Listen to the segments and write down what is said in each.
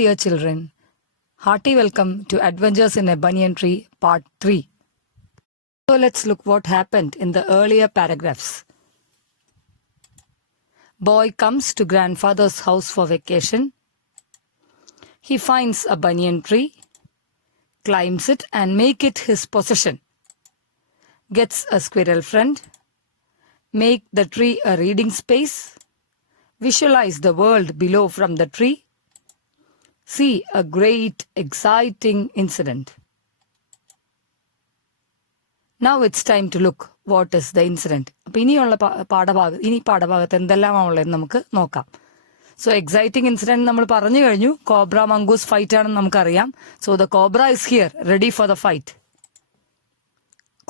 dear children, hearty welcome to Adventures in a Banyan Tree Part 3. So let's look what happened in the earlier paragraphs. Boy comes to grandfather's house for vacation. He finds a banyan tree, climbs it and make it his possession. Gets a squirrel friend, make the tree a reading space, visualize the world below from the tree, see a great exciting incident. Now it's time to look what is the incident. അപ്പോൾ ഇനിയുള്ള പാഠഭാഗത്ത് എന്തെല്ലാമാണുള്ളത് നമുക്ക് നോക്കാം. So exciting incident നമ്മൾ പറഞ്ഞു കഴിഞ്ഞു. Cobra mongoose fight ആണെന്ന് നമുക്കറിയാം. So the cobra is here ready for the fight.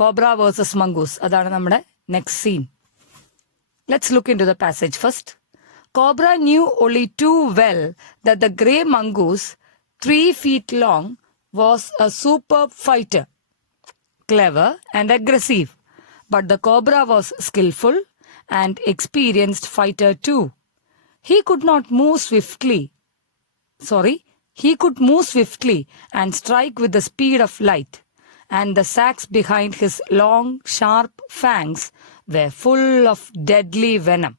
Cobra versus mongoose, അതാണ് നമ്മുടെ next scene. Let's look into the passage first. Cobra knew only too well that the grey mongoose, 3 feet long, was a superb fighter, clever and aggressive. But the cobra was skillful and experienced fighter too. He could move swiftly and strike with the speed of light, and the sacs behind his long, sharp fangs were full of deadly venom.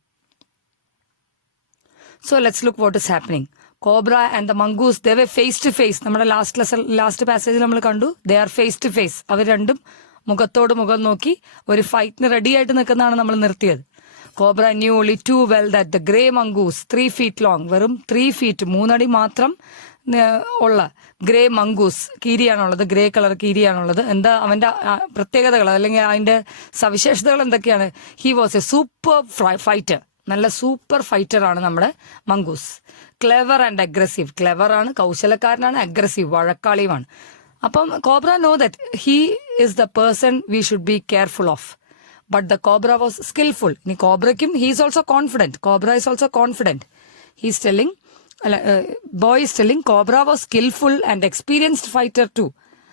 So let's look what is happening. Cobra and the mongoose, they were face to face. നമ്മുടെ last പാസേജിൽ നമ്മൾ കണ്ടു, they are face to face. അവർ രണ്ടും മുഖത്തോട് മുഖം നോക്കി ഒരു ഫൈറ്റിന് ready ആയിട്ട് നിൽക്കുന്നതാണ് നമ്മൾ നിർത്തിയത്. Cobra knew only too well that the grey mongoose, 3 feet long, വെറും 3 feet 3 അടി മാത്രം ഉള്ള ഗ്രേ മംഗൂസ്, കീരിയാണുള്ളത്, ഗ്രേ കളർ കീരിയാണുള്ളത്. എന്താ അവന്റെ പ്രത്യേകതകൾ അല്ലെങ്കിൽ അതിന്റെ സവിശേഷതകൾ എന്തൊക്കെയാണ്? He was a super fighter, നല്ല സൂപ്പർ ഫൈറ്റർ ആണ് നമ്മുടെ mongoose. Clever and aggressive, clever ആണ്, കൗശലക്കാരനാണ്, അഗ്രസീവ് വഴക്കാളിയുമാണ്. അപ്പം cobra know that he is the person we should be careful of. But the cobra was skilful. ഇനി കോബ്രയ്ക്കും he is also confident. Cobra is also confident. He's telling, boy is telling cobra was skilful and experienced fighter too.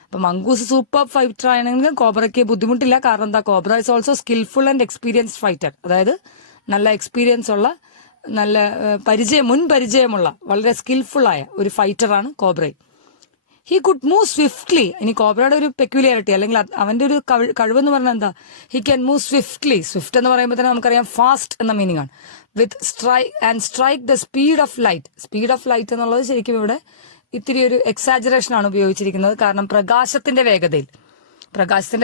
അപ്പൊ mongoose super fighter ആണെങ്കിൽ കോബ്രയ്ക്ക് ബുദ്ധിമുട്ടില്ല. കാരണം എന്താ, cobra is also skilful and experienced fighter. അതായത് നല്ല എക്സ്പീരിയൻസ് ഉള്ള, നല്ല മുൻ പരിചയമുള്ള, വളരെ സ്കിൽഫുൾ ആയ ഒരു ഫൈറ്ററാണ് cobra. He could move swiftly. ഇനി കോബ്രയുടെ ഒരു പെക്യുലിയാരിറ്റി അല്ലെങ്കിൽ അവന്റെ ഒരു കഴിവെന്ന് പറഞ്ഞാൽ എന്താ, he can move swiftly. Swift എന്ന് പറയുമ്പോൾ തന്നെ നമുക്കറിയാം ഫാസ്റ്റ് എന്ന മീനിങ് ആണ്. With strike the speed of light. Speed of light എന്നുള്ളത് ശരിക്കും ഇവിടെ ഇത്തിരി ഒരു എക്സാജറേഷൻ ആണ് ഉപയോഗിച്ചിരിക്കുന്നത്. കാരണം പ്രകാശത്തിന്റെ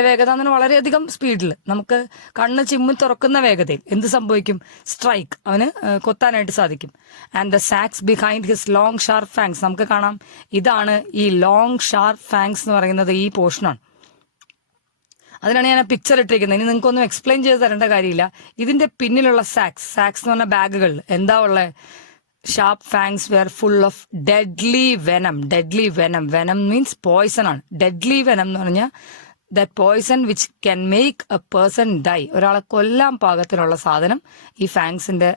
വേഗത എന്ന് പറഞ്ഞാൽ വളരെയധികം സ്പീഡിൽ, നമുക്ക് കണ്ണ് ചിമ്മി തുറക്കുന്ന വേഗതയിൽ എന്ത് സംഭവിക്കും? സ്ട്രൈക്ക്, അവന് കൊത്താനായിട്ട് സാധിക്കും. And the sacs behind his long sharp fangs. നമുക്ക് കാണാം, ഇതാണ് ഈ ലോങ് ഷാർപ്പ് ഫാങ്സ് എന്ന് പറയുന്നത്, ഈ പോർഷനാണ്. അതിനാണ് ഞാൻ പിക്ചർ ഇട്ടിരിക്കുന്നത്. ഇനി നിങ്ങൾക്കൊന്നും എക്സ്പ്ലെയിൻ ചെയ്ത് തരേണ്ട കാര്യമില്ല. ഇതിന്റെ പിന്നിലുള്ള സാക്സ് എന്ന് പറഞ്ഞ ബാഗുകൾ എന്താ ഉള്ളത്? Sharp fangs were full of deadly venom. Venom means poison ആണ്. ഡെഡ്ലി വെനം എന്ന് പറഞ്ഞാൽ that poison which can make a person die. ഒരാളെ കൊല്ലാൻ പാകത്തിലുള്ള സാധനം ഈ ഫാങ്സിന്റെ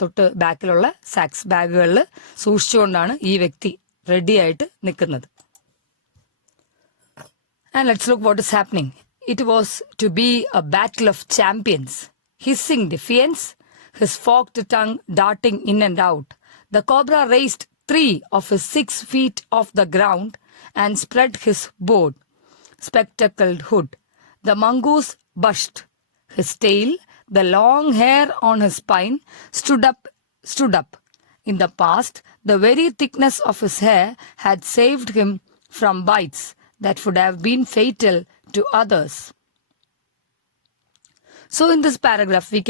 തൊട്ട് ബാക്കിലുള്ള സാക്സ് ബാഗുകളിൽ സൂക്ഷിച്ചുകൊണ്ടാണ് ഈ വ്യക്തി റെഡി ആയിട്ട് നിൽക്കുന്നത്. And let's look what is happening. It was to be a battle of champions. Hissing defiance, his forked tongue darting in and out, the cobra raised 3 of his 6 feet off the ground and spread his broad, spectacled hood. The mongoose bushed. His tail, the long hair on his spine, stood up. In the past, the very thickness of his hair had saved him from bites that would have been fatal to others. So in this paragraph, you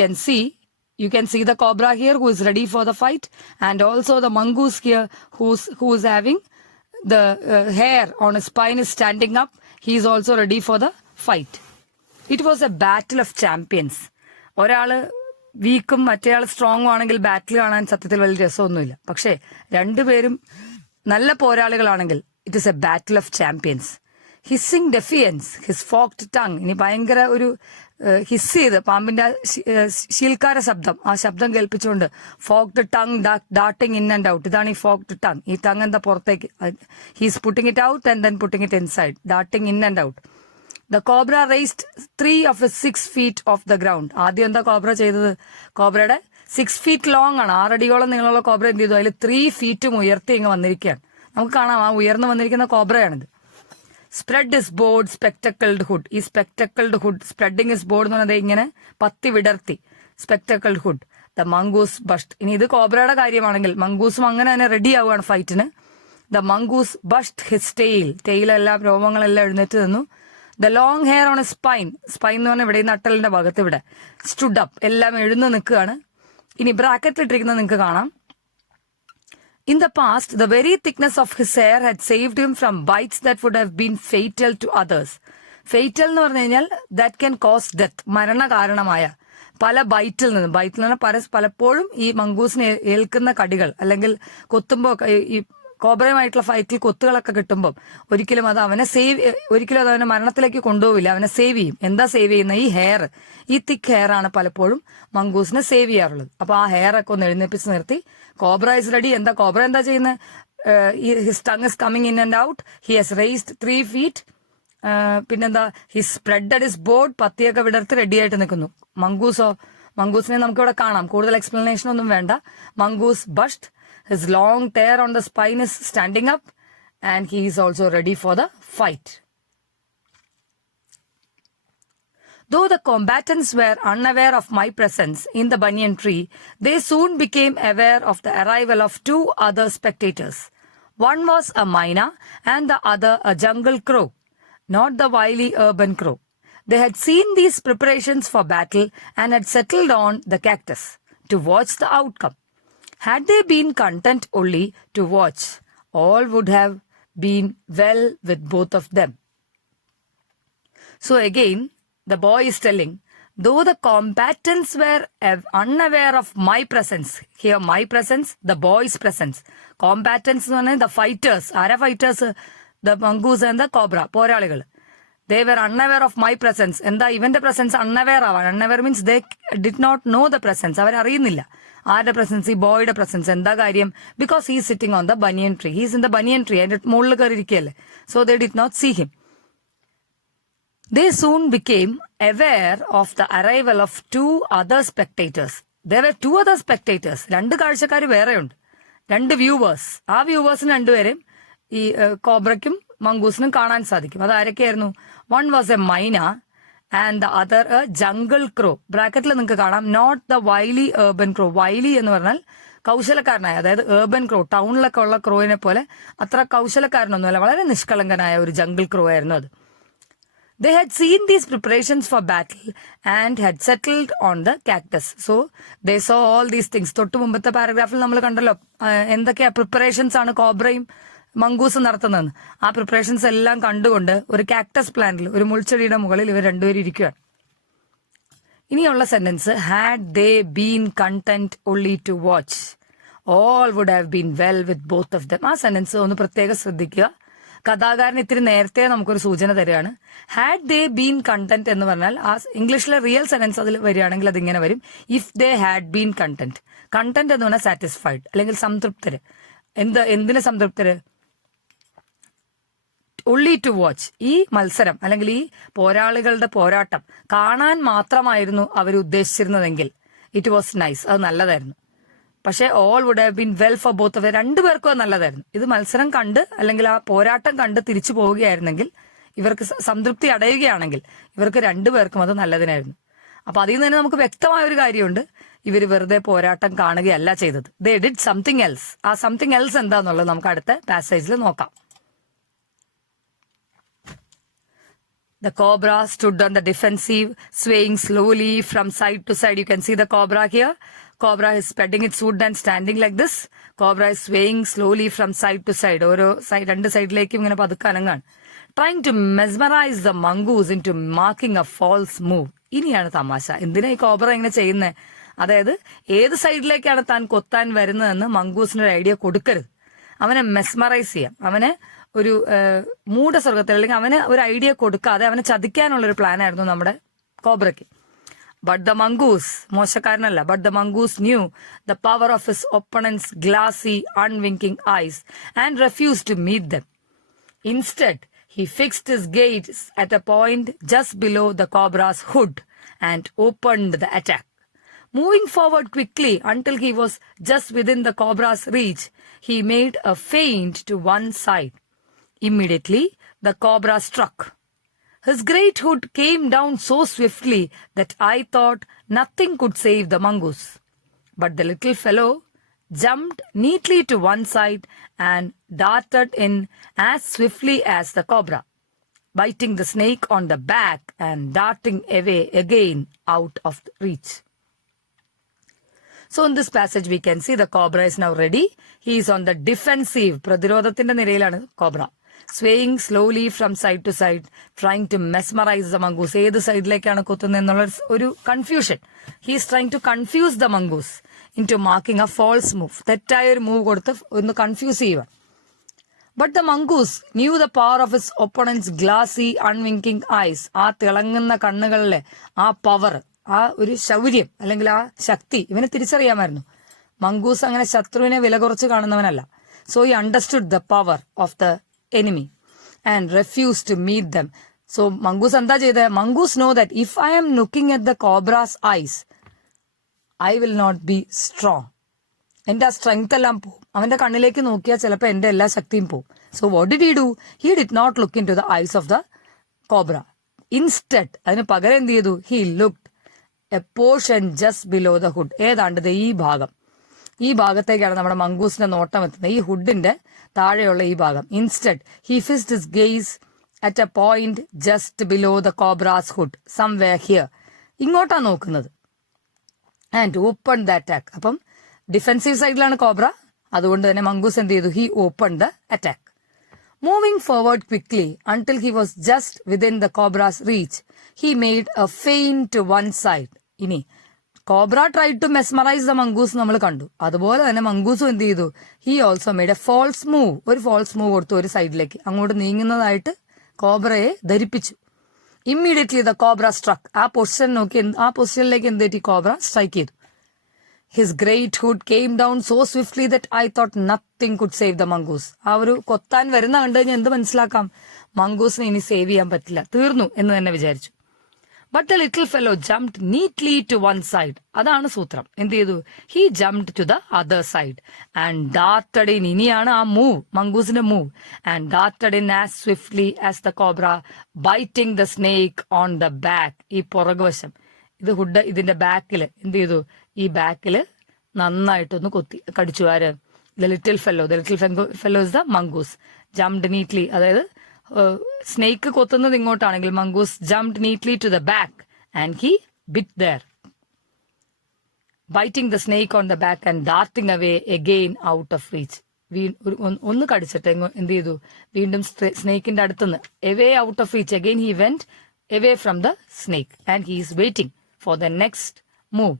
can see the cobra here who is ready for the fight, and also the mongoose here who is having the hair on his spine is standing up. He is also ready for the fight. It was a battle of champions. ഒരാള് വീക്കും മറ്റേയാൾ സ്ട്രോങ്ങും ആണെങ്കിൽ ബാറ്റിൽ കാണാൻ സത്യത്തിൽ വലിയ രസമൊന്നുമില്ല. പക്ഷേ രണ്ടുപേരും നല്ല പോരാളികളാണെങ്കിൽ it is a battle of champions. Hissing defiance, his forked tongue. ഇനി ഭയങ്കര ഒരു ഹിസ് ചെയ്ത് പാമ്പിന്റെ ശീൽക്കാര ശബ്ദം, ആ ശബ്ദം കേൾപ്പിച്ചുകൊണ്ട് forked tongue darting in and out. ഇതാണ് ഈ ഫോക്ഡ് ടങ്. ഈ ടങ് എന്താ പുറത്തേക്ക്, he's putting it out and then putting it inside, darting in and out. The cobra raised 3 of his 6 feet off the ground. ആദ്യം എന്താ cobra ചെയ്തത്? കോബ്രയുടെ 6 feet long ആണ്, 6 അടിയോളം നീളമുള്ള കോബ്ര എന്ത് ചെയ്തു? അതിൽ 3 feet ഉയർത്തി ഇങ്ങ് വന്നിരിക്കുകയാണ്. നമുക്ക് കാണാം ആ ഉയർന്നു വന്നിരിക്കുന്ന കോബ്രയാണിത്. Spread his broad spectacled hood. ഈ spectacled hood, spreading his broad എന്ന് പറഞ്ഞത് ഇങ്ങനെ പത്തി വിടർത്തി, spectacled hood. The mongoose bust. ഇനി ഇത് കോബ്രയുടെ കാര്യമാണെങ്കിൽ മംഗൂസും അങ്ങനെ തന്നെ റെഡി ആവുകയാണ് ഫൈറ്റിന്. ദ മംഗൂസ് ബസ്റ്റ് ഹിസ് ടെയിലെല്ലാം രോമങ്ങളെല്ലാം എഴുന്നേറ്റ് നിന്നു. The long hair on a spine എന്ന് പറഞ്ഞാൽ ഇവിടെ ഈ നട്ടലിന്റെ ഭാഗത്ത് ഇവിടെ സ്റ്റുഡ് അപ്പ്, എല്ലാം എഴുന്നു നിൽക്കുകയാണ്. ഇനി ബ്രാക്കറ്റിൽ ഇട്ടിരിക്കുന്നത് നിങ്ങൾക്ക് കാണാം. In the past, the very thickness of his hair had saved him from bites that would have been fatal to others. Fatal എന്ന് പറഞ്ഞു കഴിഞ്ഞാൽ that can cause death, മരണകാരണമായ പല ബൈറ്റിൽ നിന്ന് പലപ്പോഴും ഈ മംഗൂസിന് ഏൽക്കുന്ന കടികൾ അല്ലെങ്കിൽ കൊത്തുമ്പോൾ ഈ കോബ്രയുമായിട്ടുള്ള ഫൈറ്റിൽ കൊത്തുകളൊക്കെ കിട്ടുമ്പോൾ ഒരിക്കലും അത് അവനെ മരണത്തിലേക്ക് കൊണ്ടുപോവില്ല, അവനെ സേവ് ചെയ്യും. എന്താ സേവ് ചെയ്യുന്ന? ഈ ഹെയർ, ഈ തിക്ക് ഹെയർ ആണ് പലപ്പോഴും മംഗൂസിനെ സേവ് ചെയ്യാറുള്ളത്. അപ്പൊ ആ ഹെയർ ഒക്കെ ഒന്ന് എഴുന്നേപ്പിച്ച് നിർത്തി. Cobra is ready. കോബ്ര എന്താ ചെയ്യുന്നത്? His tongue is coming in and out. He has raised 3 feet. പിന്നെന്താ? He spread his broad. പത്തിയൊക്കെ വിടർത്തി റെഡി ആയിട്ട് നിൽക്കുന്നു. മംഗൂസിനെ നമുക്കിവിടെ കാണാം. കൂടുതൽ എക്സ്പ്ലനേഷൻ ഒന്നും വേണ്ട. Mongoose burst. His long tear on the spine is standing up and he is also ready for the fight. Though the combatants were unaware of my presence in the banyan tree, they soon became aware of the arrival of 2 other spectators. One was a myna and the other a jungle crow, not the wily urban crow. They had seen these preparations for battle and had settled on the cactus to watch the outcome. Had they been content only to watch, all would have been well with both of them. So again, the boy is telling, though the combatants were unaware of my presence, here my presence, the boy's presence. Combatants, the fighters, are fighters, the mongoose and the cobra, poraligal. They were unaware of my presence. And the event presence unaware. Unaware means they did not know the presence. അവർ അറിയുന്നില്ല ആരുടെ presence, ഈ ബോയുടെ presence. എന്താ കാര്യം? Because he sitting on the banyan tree. He's in the banyan tree. അതിന്റെ മുകളിൽ കയറിയിരിക്കുകയല്ലേ. So they did not see him. They soon became aware of the arrival of 2 other spectators. There were 2 other spectators. 2 കാഴ്ചക്കാർ വേറെയുണ്ട്, 2 viewers. ആ വ്യൂവേഴ്സിന് 2 പേരെയും ഈ കോബ്രയ്ക്കും മംഗൂസിനും കാണാൻ സാധിക്കും. അത് ആരൊക്കെയായിരുന്നു? One was a myna and the other a jungle crow. ബ്രാക്കറ്റിൽ നിങ്ങൾക്ക് കാണാം, നോട്ട് ദ വൈലി urban crow. വൈലി എന്ന് പറഞ്ഞാൽ കൗശലക്കാരനായ, അതായത് urban crow, ടൗണിലൊക്കെ ഉള്ള ക്രോയിനെ പോലെ അത്ര കൗശലക്കാരനൊന്നുമല്ല, വളരെ നിഷ്കളങ്കനായ ഒരു ജംഗിൾ ക്രോ ആയിരുന്നു അത്. They had seen these preparations for battle and had settled on the cactus. So they saw all these things. തൊട്ട് മുമ്പത്തെ പാരഗ്രാഫിൽ നമ്മൾ കണ്ടല്ലോ എന്തൊക്കെയാ പ്രിപ്പറേഷൻസ് ആണ് കോബ്രയും മംഗൂസ് നടത്തുന്നതെന്ന്. ആ പ്രിപ്പറേഷൻസ് എല്ലാം കണ്ടുകൊണ്ട് ഒരു കാക്ടസ് പ്ലാന്റിൽ, ഒരു മുൾച്ചെടിയുടെ മുകളിൽ ഇവർ 2 പേരും ഇരിക്കുകയാണ്. ഇനിയുള്ള sentence, had they been content only to watch, all would have been well with both of them. ആ സെന്റൻസ് ഒന്ന് പ്രത്യേകം ശ്രദ്ധിക്കുക. കഥാകാരൻ ഇത്തിരി നേരത്തെ നമുക്കൊരു സൂചന തരികയാണ്. ഹാഡ് ദേ ബീൻ കണ്ടന്റ് എന്ന് പറഞ്ഞാൽ ആ ഇംഗ്ലീഷിലെ റിയൽ സെന്റൻസ് അതിൽ വരികയാണെങ്കിൽ അതിങ്ങനെ വരും, if they had been content. Content എന്ന് പറഞ്ഞാൽ സാറ്റിസ്ഫൈഡ് അല്ലെങ്കിൽ സംതൃപ്തര്. എന്തിന് സംതൃപ്തര്? only to watch. ഈ മത്സരം അല്ലെങ്കിൽ ഈ പോരാളികളുടെ പോരാട്ടം കാണാൻ മാത്രമായിരുന്നു അവർ ഉദ്ദേശിച്ചിരുന്നതെങ്കിൽ ഇറ്റ് വാസ് നൈസ്, അത് നല്ലതായിരുന്നു. പക്ഷെ all would have been well for both of. 2 പേർക്കും അത് നല്ലതായിരുന്നു. ഇത് മത്സരം കണ്ട് അല്ലെങ്കിൽ ആ പോരാട്ടം കണ്ട് തിരിച്ചു പോവുകയായിരുന്നെങ്കിൽ, ഇവർക്ക് സംതൃപ്തി അടയുകയാണെങ്കിൽ ഇവർക്ക് 2 പേർക്കും അത് നല്ലതിനായിരുന്നു. അപ്പൊ അതിൽ നിന്ന് തന്നെ നമുക്ക് വ്യക്തമായ ഒരു കാര്യമുണ്ട്, ഇവർ വെറുതെ പോരാട്ടം കാണുകയല്ല ചെയ്തത്. They did something else. ആ സംതിങ് എൽസ് എന്താന്നുള്ളത് നമുക്ക് അടുത്ത പാസേജിൽ നോക്കാം. The cobra stood on the defensive, swaying slowly from side to side. You can see the cobra here. Cobra is spreading its hood and standing like this. Cobra is swaying slowly from side to side. ഓരോ side 2 സൈഡിലേക്കും ഇങ്ങനെ പതുക്കെ അനങ്ങാണ്. Trying to mesmerize the mongoose into marking a false move. ഇനിയാണ് തമാശ. എന്തിനാ ഈ cobra ഇങ്ങനെ ചെയ്യുന്നത്? അതായത് ഏത് സൈഡിലേക്കാണ് താൻ കൊത്താൻ വരുന്നതെന്ന് മംഗൂസിനൊരു ഐഡിയ കൊടുക്കരുത്. അവനെ മെസ്മറൈസ് ചെയ്യാം, അവനെ ഒരു മൂഢസ്വർഗത്തിൽ അല്ലെങ്കിൽ അവന് ഒരു ഐഡിയ കൊടുക്കാതെ അവനെ ചതിക്കാനുള്ള ഒരു പ്ലാൻ ആയിരുന്നു നമ്മുടെ കോബ്രയ്ക്ക്. ബട്ട് ദ മംഗൂസ്, മോശക്കാരനല്ല, but the mongoose knew the power of his opponents glassy unwinking eyes and refused to meet them. Instead, he fixed his gaze at a point just below the cobra's hood and opened the attack. Moving forward quickly until he was just within the cobra's reach, he made a feint to one side. Immediately, the cobra struck. His great hood came down so swiftly that I thought nothing could save the mongoose. But the little fellow jumped neatly to one side and darted in as swiftly as the cobra, biting the snake on the back and darting away again out of reach. So in this passage we can see the cobra is now ready. He is on the defensive. പ്രതിരോധത്തിന്റെ നിരയിലാണ് cobra. Swaying slowly from side to side, trying to mesmerize the mongoose. ഏത് സൈഡിലേക്കാണ് കുത്തുന്നത് എന്നുള്ള ഒരു confusion. He is trying to confuse the mongoose into marking a false move. തെറ്റായ ഒരു move കൊടുത്ത് ഒന്ന് confuse ചെയ്യുക. But the mongoose knew the power of his opponent's glassy, unwinking eyes. ആ തിളങ്ങുന്ന കണ്ണുകളിലെ ആ പവർ, ആ ഒരു ശൗര്യം അല്ലെങ്കിൽ ആ ശക്തി ഇവന് തിരിച്ചറിയാമായിരുന്നു. മംഗൂസ് അങ്ങനെ ശത്രുവിനെ വില കുറച്ച് കാണുന്നവനല്ല. So he understood the power of the enemy and refused to meet them. So mongoose എന്താ ചെയ്തത്? Mongoose know that if I am looking at the cobra's eyes, I will not be strong. എന്റെ ആ strength എല്ലാം പോവും. അവന്റെ കണ്ണിലേക്ക് നോക്കിയാൽ ചിലപ്പോൾ എന്റെ എല്ലാ ശക്തിയും പോവും. So what did he do? He did not look into the eyes of the cobra. Instead, അതിന് പകരം എന്ത് ചെയ്തു? He looked a portion just below the hood. ഏതാണ്ട് ഈ ഭാഗം, ഈ ഭാഗത്തേക്കാണ് നമ്മുടെ മംഗൂസിന്റെ നോട്ടം എത്തുന്നത്. ഈ ഹുഡിന്റെ താഴെയുള്ള ഈ ഭാഗം. Instead, he fixed his gaze at a point just below the cobra's hood, somewhere here. ഇങ്ങോട്ടാ നോക്കുന്നത്. And opened the attack. അപ്പം ഡിഫെൻസീവ് സൈഡിലാണ് കോബ്ര. അതുകൊണ്ട് തന്നെ മംഗൂസ് എന്ത് ചെയ്തു? He opened the attack. Moving forward quickly until he was just within the cobra's reach, he made a feint to one side. ഇനി cobra tried to mesmerize the mongoose നമ്മൾ കണ്ടു. അതുപോലെ തന്നെ മംഗൂസും എന്ത് ചെയ്തു? He also made a false move. ഒരു false move കൊടുത്തു ഒരു സൈഡിലേക്ക്. അങ്ങോട്ട് നീങ്ങുന്നതായിട്ട് കോബ്രയെ ധരിപ്പിച്ചു. Immediately the cobra struck. ആ പൊസിഷൻ നോക്കി ആ പൊസിഷനിലേക്ക് എന്ത് പറ്റി? കോബ്ര സ്ട്രൈക്ക് ചെയ്തു. His great hood came down so swiftly that I thought nothing could save the mongoose. ആ ഒരു കൊത്താൻ വരുന്ന കണ്ടു കഴിഞ്ഞാൽ എന്ത് മനസ്സിലാക്കാം? മംഗൂസിനെ ഇനി സേവ് ചെയ്യാൻ പറ്റില്ല, തീർന്നു എന്ന് തന്നെ വിചാരിച്ചു. But the little fellow jumped neatly to one side. അതാണ് സൂത്രം. എന്ത് ചെയ്തു? He jumped to the other side and darted in. ഇനിയാണ് ആ മൂവ്, മംഗൂസിന്റെ move. And darted in as swiftly as the cobra, biting the snake on the back. ഈ പുറകുവശം, ഇത് hood ഇതിന്റെ ബാക്കില് എന്ത് ചെയ്തു? ഈ ബാക്കില് നന്നായിട്ടൊന്ന് കൊത്തി കടിച്ചു. ആര്? The little fellow. The little fellow is the mongoose. Jumped neatly, അതായത് സ്നേക്ക് കൊത്തുന്നത് ഇങ്ങോട്ടാണെങ്കിൽ mongoose jumped neatly to the back and he bit there, biting the snake on the back and darting away again out of reach. ഒന്ന് കടിച്ചിട്ട് എന്ത് ചെയ്തു? വീണ്ടും സ്നേക്കിന്റെ അടുത്തുനിന്ന് away out of reach. Again he went away from the snake and he is waiting for the next move.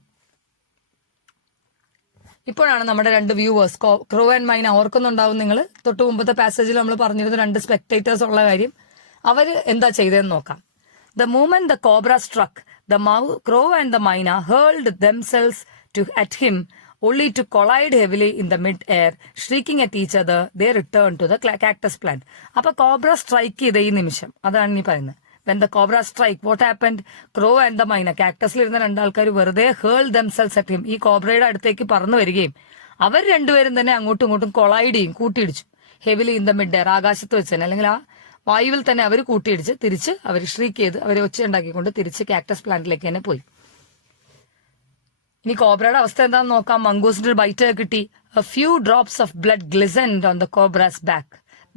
ഇപ്പോഴാണ് നമ്മുടെ രണ്ട് വ്യൂവേഴ്സ് ക്രോ ആൻഡ് മൈന ഓർക്കുന്നുണ്ടാവും നിങ്ങൾ. തൊട്ട് മുമ്പത്തെ പാസേജിൽ നമ്മൾ പറഞ്ഞിരുന്നു രണ്ട് സ്പെക്ടേറ്റേഴ്സ് ഉള്ള കാര്യം. അവര് എന്താ ചെയ്തതെന്ന് നോക്കാം. The moment the cobra struck, the crow and the myna hurled themselves at him, only to collide heavily in the mid-air. Shrieking at each other, they returned to the cactus plant. അപ്പൊ cobra strike ചെയ്ത ഈ നിമിഷം, അതാണ് നീ പറയുന്നത്. When the cobra strike, what happened? Crow and the myna, കാക്ടസിലിരുന്ന രണ്ടാൾക്കാർ വെറുതെ hurl themselves at him. ഈ കോബ്രയുടെ അടുത്തേക്ക് പറന്നു വരികയും അവർ രണ്ടുപേരും തന്നെ അങ്ങോട്ടും ഇങ്ങോട്ടും കൊളൈഡ് ചെയ്യും, കൂട്ടിയിടിച്ചു. Heavily in the mid air, ആകാശത്ത് വെച്ച് തന്നെ അല്ലെങ്കിൽ ആ വായുവിൽ തന്നെ അവർ കൂട്ടിയിടിച്ച് തിരിച്ച് അവർ ഷ്രീക്ക് ചെയ്ത് അവരെ ഒച്ച ഉണ്ടാക്കിക്കൊണ്ട് തിരിച്ച് കാക്ടസ് പ്ലാന്റിലേക്ക് തന്നെ പോയി. ഇനി കോബ്രയുടെ അവസ്ഥ എന്താണെന്ന് നോക്കാം. മംഗൂസിന്റെ ഒരു ബൈറ്റ് കിട്ടി. A few drops of blood glistened on the cobra's back.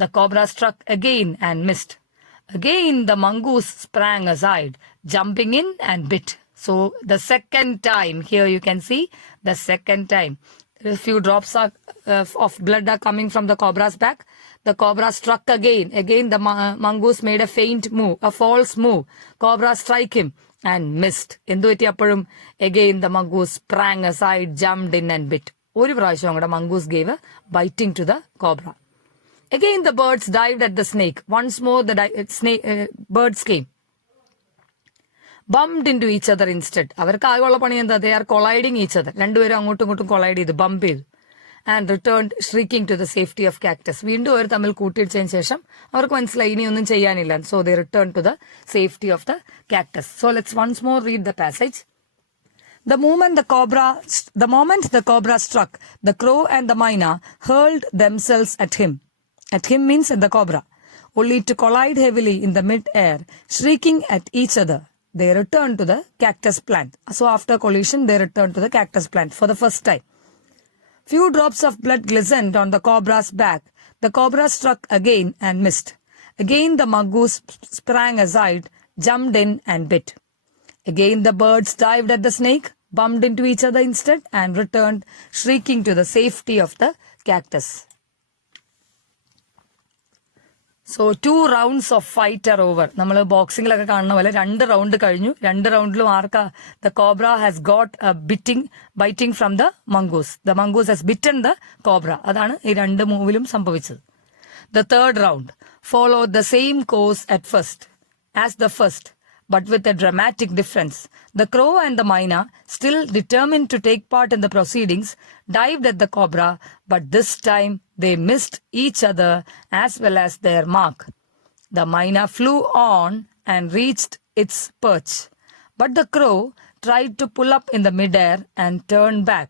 The cobra struck again and missed. Again the mongoose sprang aside, jumping in and bit. So the second time, here you can see the second time. A few drops of blood are coming from the cobra's back. The cobra struck again. Again the mongoose made a feint move, a false move. Cobra strike him and missed. എന്തു പറ്റി അപ്പോഴും? Again the mongoose sprang aside, jumped in and bit. ഒരു പ്രാവശ്യം കൂടെ mongoose gave a biting to the cobra. Again the birds dived at the snake. Once more the birds came. Bumped into each other instead. അവർക്ക് ആകെയുള്ള പണി എന്താ? They are colliding each other. രണ്ടുപേരും അങ്ങോട്ടും ഇങ്ങോട്ടും കൊളൈഡ് ചെയ്തു, ബംപ് ചെയ്തു. And returned shrieking to the safety of cactus. വീണ്ടും അവർ തമ്മിൽ കൂട്ടിയിടിച്ചതിന് ശേഷം അവർക്ക് മനസ്സിലായി ഇനിയൊന്നും ചെയ്യാനില്ല. So they returned to the safety of the cactus. So let's once more read the passage. The moment the cobra struck, the crow and the myna hurled themselves at him. At him means at the cobra, only to collide heavily in the mid-air, shrieking at each other. They returned to the cactus plant. So after collision, they returned to the cactus plant for the first time. Few drops of blood glistened on the cobra's back. The cobra struck again and missed. Again the mongoose sprang aside, jumped in and bit. Again the birds dived at the snake, bumped into each other instead, and returned shrieking to the safety of the cactus. So 2 rounds of fight are over. നമ്മൾ ബോക്സിംഗിലൊക്കെ കാണുന്ന പോലെ 2 round കഴിഞ്ഞു. 2 റൗണ്ടിലും ആർക്കാ? The cobra has got a biting from the mongoose. The mongoose has bitten the cobra. അതാണ് ഈ 2 മൂവിലും സംഭവിച്ചത്. The third round followed the same course as the first, but with a dramatic difference. The crow and the myna, still determined to take part in the proceedings, dived at the cobra, but this time they missed each other as well as their mark. The myna flew on and reached its perch, but the crow tried to pull up in the midair and turned back.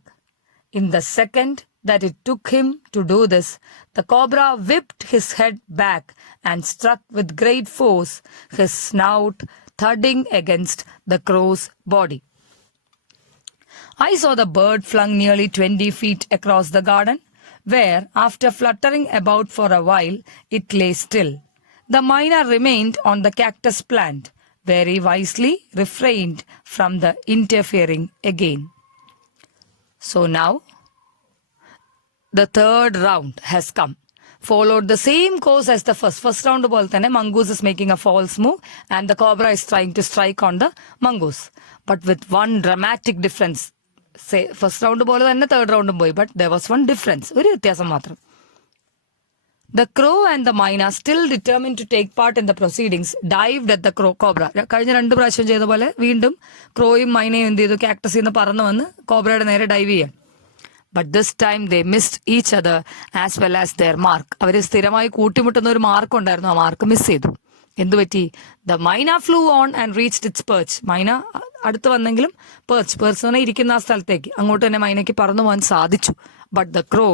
In the second that it took him to do this, the cobra whipped his head back and struck with great force, his snout thudding against the crow's body. I saw the bird flung nearly 20 feet across the garden, where, after fluttering about for a while, it lay still. The myna remained on the cactus plant, very wisely refrained from the interfering again. So now, the third round has come. Followed the same course as the first. First round പോലെ തന്നെ mongoose is making a false move and the cobra is trying to strike on the mongoose. But with one dramatic difference. Say, first round പോലെ തന്നെ third round പോയി. But there was one difference. ഒരു വ്യത്യാസം മാത്രം. The crow and the myna, still determined to take part in the proceedings, dived at the cobra. കഴിഞ്ഞ 2 പ്രാവശ്യം ചെയ്ത പോലെ വീണ്ടും ക്രോയും മൈനയും എന്ത് ചെയ്തു? കാക്ടസിൽ നിന്ന് പറന്നു വന്ന് കോബ്രയുടെ നേരെ ഡൈവ് ചെയ്യാൻ. But this time they missed each other as well as their mark. അവർ സ്ഥിരമായി കൂട്ടിമുട്ടുന്ന ഒരു മാർക്ക് ഉണ്ടായിരുന്നു. ആ മാർക്ക് മിസ് ചെയ്തു. എന്തു പറ്റി? The myna flew on and reached its perch. മൈന അടുത്ത് വന്നെങ്കിലും പേർച്ച് ഇരിക്കുന്ന ആ സ്ഥലത്തേക്ക് അങ്ങോട്ട് തന്നെ മൈനയ്ക്ക് പറന്നു പോകാൻ സാധിച്ചു. But the crow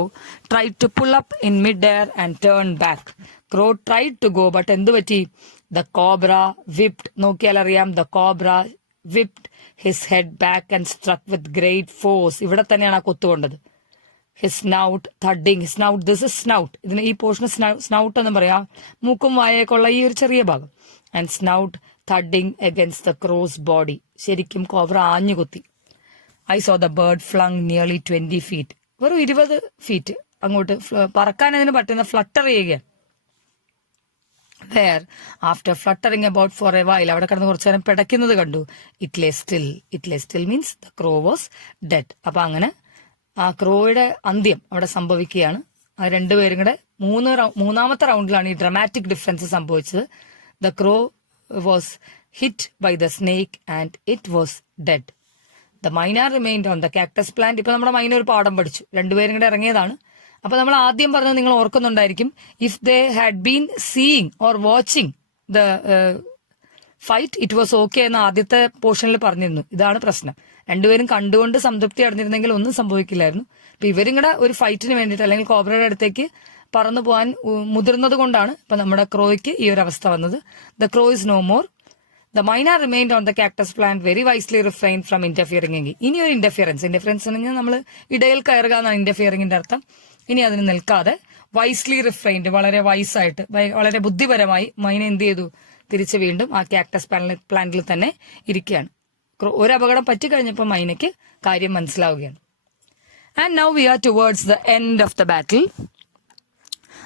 tried to pull up in mid-air and turn back. Crow tried to go, but എന്തു പറ്റി? The cobra whipped. നോക്കിയാൽ അറിയാം. The cobra whipped his head back and struck with great force. ഇവിടെ തന്നെയാണ് ആ കൊത്തുകൊണ്ടത്. His snout thudding. Snout, this is snout. ഇതിന് ഈ portion snout എന്ന് പറയാം. മൂക്കും വായേക്കുള്ള ഈ ഒരു ചെറിയ ഭാഗം. And snout thudding against the crow's body. ശരിക്കും കോബ്ര ആഞ്ഞു കുത്തി. I saw the bird flung nearly 20 feet. വെറും 20 feet അങ്ങോട്ട് പറക്കാൻ അതിന് പറ്റുന്ന ഫ്ലട്ടർ ചെയ്യുക. There, after fluttering about for a while, അവിടെ കിടന്ന് കുറച്ചു നേരം പിടയ്ക്കുന്നത് കണ്ടു. It lay still. It lay still means the crow was dead. അപ്പൊ അങ്ങനെ ആ ക്രോയുടെ അന്ത്യം അവിടെ സംഭവിക്കുകയാണ്. ആ 2 പേരും കൂടെ മൂന്നാമത്തെ റൗണ്ടിലാണ് ഈ ഡ്രമാറ്റിക് ഡിഫറൻസ് സംഭവിച്ചത്. The crow was hit by the snake and it was dead. The myna remained on the cactus plant. ഇപ്പൊ നമ്മുടെ മൈന ഒരു പാഠം പഠിച്ചു. 2 പേരും കൂടെ ഇറങ്ങിയതാണ്. അപ്പൊ നമ്മൾ ആദ്യം പറഞ്ഞത് നിങ്ങൾ ഓർക്കുന്നുണ്ടായിരിക്കും. If they had been seeing or watching the fight it was okay എന്ന് ആദ്യത്തെ പോർഷനിൽ പറഞ്ഞിരുന്നു. ഇതാണ് പ്രശ്നം. 2 പേരും കണ്ടുകൊണ്ട് സംതൃപ്തി അടഞ്ഞിരുന്നെങ്കിൽ ഒന്നും സംഭവിക്കില്ലായിരുന്നു. അപ്പൊ ഇവരും കൂടെ ഒരു ഫൈറ്റിന് വേണ്ടിയിട്ട് അല്ലെങ്കിൽ കോബ്രയുടെ അടുത്തേക്ക് പറന്നു പോകാൻ മുതിർന്നത് കൊണ്ടാണ് ഇപ്പൊ നമ്മുടെ ക്രോയ്ക്ക് ഈ ഒരു അവസ്ഥ വന്നത്. The crow is no more. The myna remained on the cactus plant, very wisely refrained from interfering. ഇനി ഒരു ഇന്റർഫിയറൻസ് എന്ന് നമ്മൾ ഇടയിൽ കയറുക എന്നാണ് ഇന്റർഫിയറിംഗിന്റെ അർത്ഥം. ഇനി അതിന് നിൽക്കാതെ വൈസ്ലി റിഫ്രൈൻഡ്, വളരെ വൈസായിട്ട് വളരെ ബുദ്ധിപരമായി മൈന എന്ത് ചെയ്തു? തിരിച്ച് വീണ്ടും ആ കാക്ടസ് പ്ലാന്റിൽ തന്നെ ഇരിക്കുകയാണ്. ഒരു അപകടം പറ്റിക്കഴിഞ്ഞപ്പോൾ മൈനയ്ക്ക് കാര്യം മനസ്സിലാവുകയാണ്. And now we are towards the end of the battle.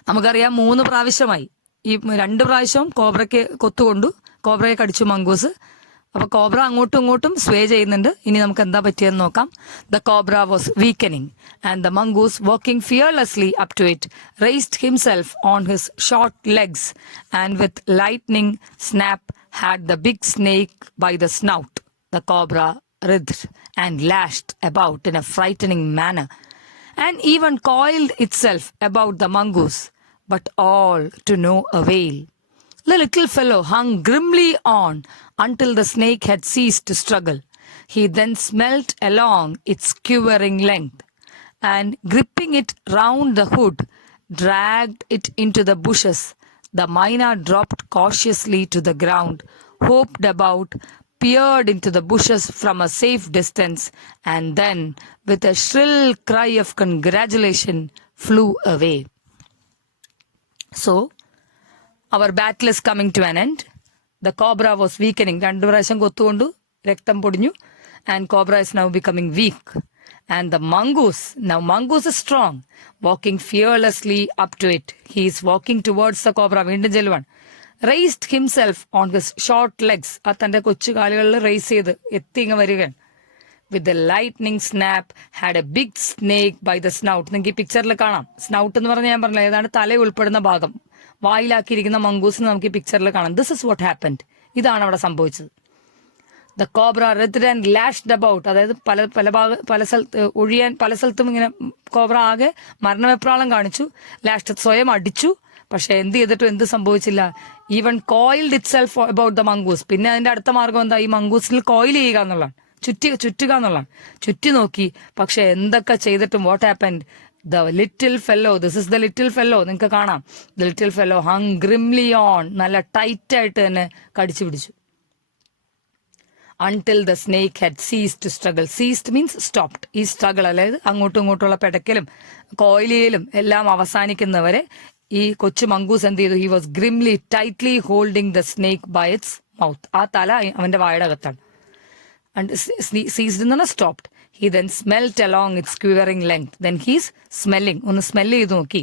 നമുക്കറിയാം 3 പ്രാവശ്യമായി ഈ 2 പ്രാവശ്യവും കോബ്രയ്ക്ക് കൊത്തുകൊണ്ടു, കോബ്രയെ കടിച്ചു മംഗൂസ്. അപ്പൊ കോബ്ര അങ്ങോട്ടും ഇങ്ങോട്ടും സ്വേ ചെയ്യുന്നുണ്ട്. ഇനി നമുക്ക് എന്താ പറ്റിയെന്ന് നോക്കാം. The cobra was weakening and the mongoose, walking fearlessly up to it, raised himself on his short legs and with lightning snap had the big snake by the snout. The cobra writhed and lashed about in a frightening manner and even coiled itself about the mongoose, but all to no avail. The little fellow hung grimly on until the snake had ceased to struggle. He then smelt along its quivering length, and gripping it round the hood, dragged it into the bushes. The myna dropped cautiously to the ground, hopped about, peered into the bushes from a safe distance, and then, with a shrill cry of congratulation, flew away. So, our battle is coming to an end. The cobra was weakening. രണ്ടു പ്രാവശ്യം കൊത്തുകൊണ്ടു രക്തം പൊടിഞ്ഞു. And cobra is now becoming weak. And the mongoose is strong, walking fearlessly up to it. He is walking towards the cobra. വീണ്ടും ചെല്ലുവാൻ. Raised himself on his short legs. ആ തന്റെ കൊച്ചു കാലുകളിൽ raise ചെയ്ത് എത്തി ഇങ്ങ് വരികയാണ്. With the lightning snap, had a big snake by the snout. നിങ്ങൾക്ക് ഈ പിക്ചറിൽ കാണാം. സ്നൗട്ട് എന്ന് പറഞ്ഞാൽ ഞാൻ പറഞ്ഞില്ല, ഏതാണ് തല ഉൾപ്പെടുന്ന ഭാഗം. വായിലാക്കിയിരിക്കുന്ന മംഗൂസിന് നമുക്ക് ഈ പിക്ചറിൽ കാണാം. This is what happened. ഇതാണ് അവിടെ സംഭവിച്ചത്. The cobra writhed and lashed about. അതായത് പല സ്ഥലത്തും ഇങ്ങനെ കോബ്ര ആകെ മരണവെപ്രാളം കാണിച്ചു. ലാസ്റ്റ് സ്വയം അടിച്ചു. പക്ഷെ എന്ത് ചെയ്തിട്ടും എന്ത് സംഭവിച്ചില്ല. Even coiled it self about the mongoose. പിന്നെ അതിന്റെ അടുത്ത മാർഗം എന്താ, ഈ മംഗൂസിൽ കോയിൽ ചെയ്യുക എന്നുള്ളതാണ്, ചുറ്റുക എന്നുള്ളതാണ്. ചുറ്റി നോക്കി, പക്ഷെ എന്തൊക്കെ ചെയ്തിട്ടും what happened, the little fellow, this is the little fellow, നിങ്ങൾക്ക് കാണാം. The little fellow hung grimly on, നല്ല ടൈറ്റ് ആയിട്ട് തന്നെ കടിച്ചു പിടിച്ചു. Until the snake had ceased to struggle. Ceased means stopped. ഈ സ്ട്രഗിൾ, അതായത് അങ്ങോട്ടും ഇങ്ങോട്ടുള്ള പെടക്കലും കോയിലും എല്ലാം അവസാനിക്കുന്നവരെ ഈ കൊച്ചു മംഗൂസ് എന്ത് ചെയ്തു, he was grimly tightly holding the snake by its mouth. ആ തല അവന്റെ വായുടെ അകത്താണ്. And ceased എന്ന് പറഞ്ഞാൽ stopped. He then smelt along its quivering length. Then he's smelling. ഒന്ന് സ്മെൽ ചെയ്ത് നോക്കി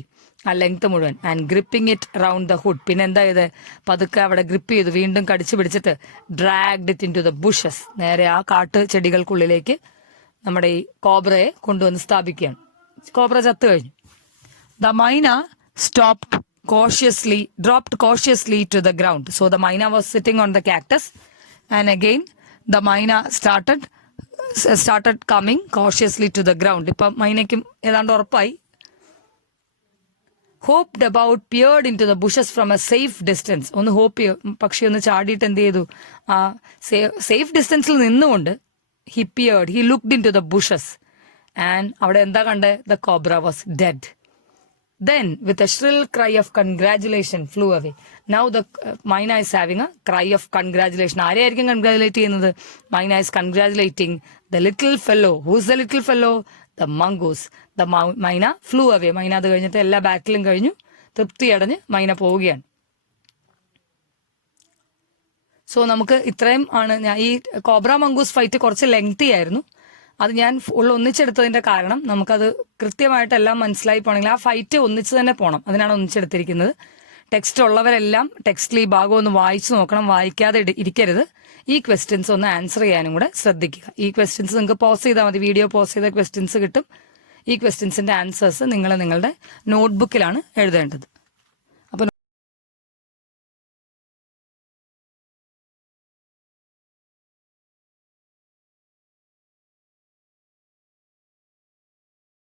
ആ ലെങ്ത് മുഴുവൻ. And gripping it round the hood. പിന്നെ എന്താ ചെയ്ത്, പതുക്കെ അവിടെ ഗ്രിപ്പ് ചെയ്തു, വീണ്ടും കടിച്ചു പിടിച്ചിട്ട് dragged it into the bushes. നേരെ ആ കാട്ട് ചെടികൾക്കുള്ളിലേക്ക് നമ്മുടെ ഈ കോബ്രയെ കൊണ്ടുവന്ന് സ്ഥാപിക്കുകയാണ്. കോബ്ര ചത്തു കഴിഞ്ഞു. ദ മൈന dropped cautiously to the ground. So the myna was sitting on the cactus, and again the myna started coming cautiously to the ground. ഇപ്പൊ മൈനയ്ക്കും ഏതാണ്ട് ഉറപ്പായി. Hopped about, peered into the bushes from a safe distance. ഒന്ന് hope പക്ഷി ഒന്ന് ചാടിയിട്ട് എന്ത് ചെയ്തു, ആ safe ഡിസ്റ്റൻസിൽ നിന്നുകൊണ്ട് he looked into the bushes, and അവിടെ എന്താ കണ്ടേ, the cobra was dead. Then, with a shrill cry of congratulation, flew away. Now the myna is having a cry of congratulation. ആരെയായിരിക്കും congratulate ചെയ്യുന്നത്? Myna is congratulating the little fellow. Who's the little fellow? The mongoose. The myna flew away. Myna അത് കഴിഞ്ഞിട്ട് എല്ലാ ബാറ്റിലും കഴിഞ്ഞു, തൃപ്തിയടഞ്ഞ് മൈന പോവുകയാണ്. So നമുക്ക് ഇത്രയും ആണ്. ഈ കോബ്ര മംഗൂസ് ഫൈറ്റ് കുറച്ച് ലെങ്തി ആയിരുന്നു. അത് ഞാൻ ഫുൾ ഒന്നിച്ചെടുത്തതിന്റെ കാരണം നമുക്കത് കൃത്യമായിട്ട് എല്ലാം മനസ്സിലായി പോകണമെങ്കിൽ ആ ഫൈറ്റ് ഒന്നിച്ച് തന്നെ പോകണം. അതിനാണ് ഒന്നിച്ചെടുത്തിരിക്കുന്നത്. ടെക്സ്റ്റ് ഉള്ളവരെല്ലാം ടെക്സ്റ്റിൽ ഈ ഭാഗം ഒന്ന് വായിച്ചു നോക്കണം, വായിക്കാതെ ഇരിക്കരുത്. ഈ ക്വസ്റ്റ്യൻസ് ഒന്ന് ആൻസർ ചെയ്യാനും കൂടെ ശ്രദ്ധിക്കുക. ഈ ക്വസ്റ്റ്യൻസ് നിങ്ങൾക്ക് പോസ് ചെയ്താൽ മതി, വീഡിയോ പോസ് ചെയ്ത ക്വസ്റ്റ്യൻസ് കിട്ടും. ഈ ക്വസ്റ്റ്യൻസിന്റെ ആൻസേഴ്സ് നിങ്ങൾ നിങ്ങളുടെ നോട്ട്ബുക്കിലാണ് എഴുതേണ്ടത്.